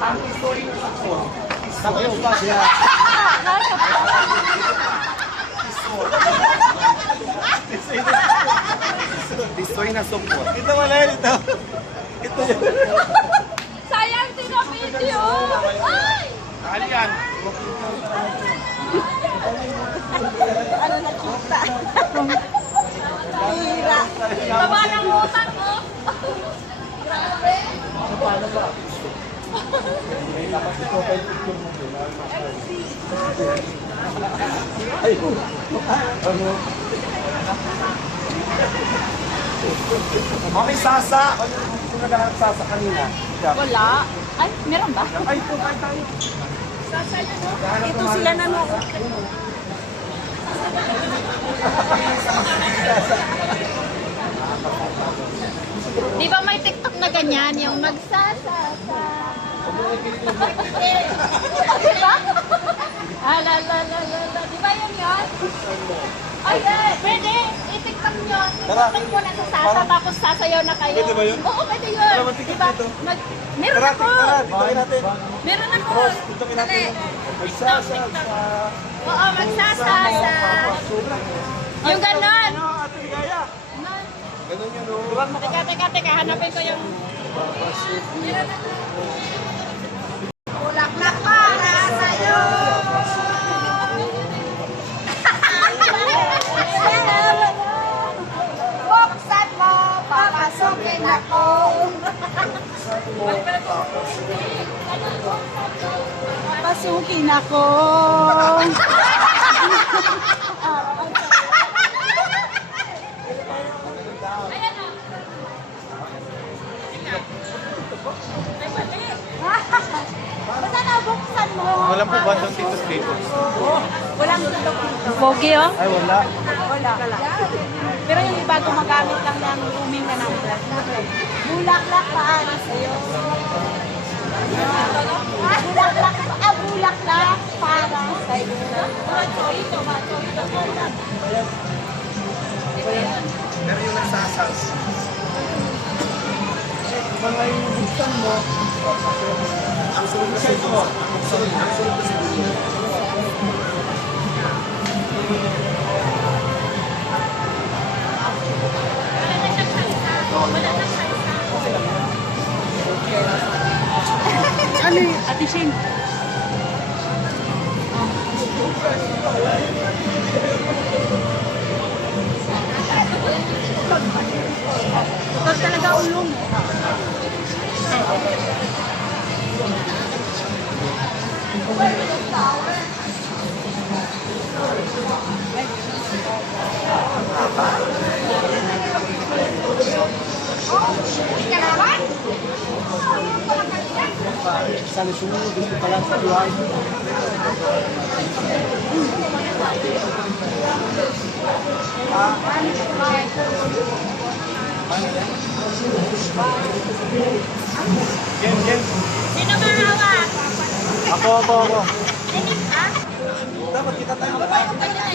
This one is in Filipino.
Ang history ng sakon. Sakon ba siya? History na support. Ito wala yun, ito. Ito yun. Sayang din ang video! Ay! Kalian. Ano nakita? Hira. Baba ng utang mo. Grabe. Paano ba? Ay, ano? Mami, sasa! Kung naghahanap sasa kanina. Wala. Ay, meron ba? Ay, ito, ay tayo. Ito sila na no. Di ba may TikTok na ganyan, yung magsasasa? Di ba? La. Di ba yun yun? Ay, pwede. I-TikTok nyo. I-TikTok mo na sa sasa, tapos sasayaw na kayo. Pwede ba yun? Oo, pwede yun. Tara, mag-TikTok Diba? dito. Meron Tara, ako. tiktokin natin. Meron ako. Tiktokin natin. TikTok. Oo, magsasasa. Yung ganon. Ano, Ate Ligaya? Ganun yun, no? Teka, hanapin ko yung... Bulaklak para sa'yo. Buksan mo, papasukin ako. Pasukin ako. Basta nabuksan mo. Walang po ba itong titos dito? Walang tutok dito. Pogi oh? Ay, wala. Wala. Pero yung iba gumagamit lang ng rooming na number. Bulaklak paano sa'yo? Bulaklak para sa'yo. Pero yung nagsasas. Mga yung buksan mo. Ang sunod kasi ito. Ang sunod kasi ito. Ano yung atising? Ito talaga ulong. Sa lusunod, gusto pala sa buhay. Jen. Sino mahawak? Ako. Dinig ka? Dapat kita tayo.